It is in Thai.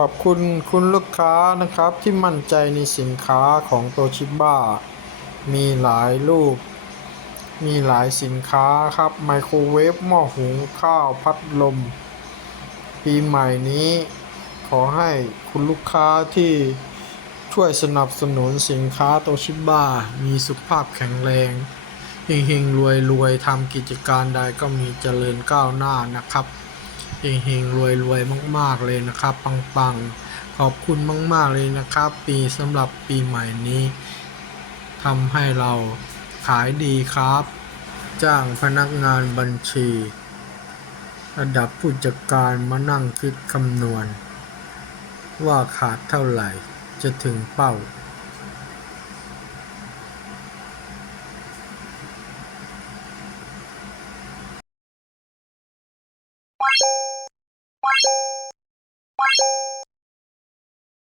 ขอบคุณคุณลูกค้านะครับที่มั่นใจในสินค้าของโตชิบ้ามีหลายรูป มีหลายสินค้าครับไมโครเวฟหม้อหุงข้าวพัดลม ปีใหม่นี้ ขอให้คุณลูกค้าที่ช่วยสนับสนุนสินค้าโตชิบ้ามีสุขภาพแข็งแรงเฮงๆรวยรวยๆทำกิจการใดก็มีเจริญก้าวหน้านะครับ เฮงๆรวยรวยๆ มากๆเลยนะครับ ปังๆ ขอบคุณมากๆเลยนะครับ ปีสำหรับปีใหม่นี้ทำให้เราขายดีครับ จ้างพนักงานบัญชี ระดับผู้จัดการมานั่งคิดคำนวณ ว่าขาดเท่าไหร่จะถึงเป้า you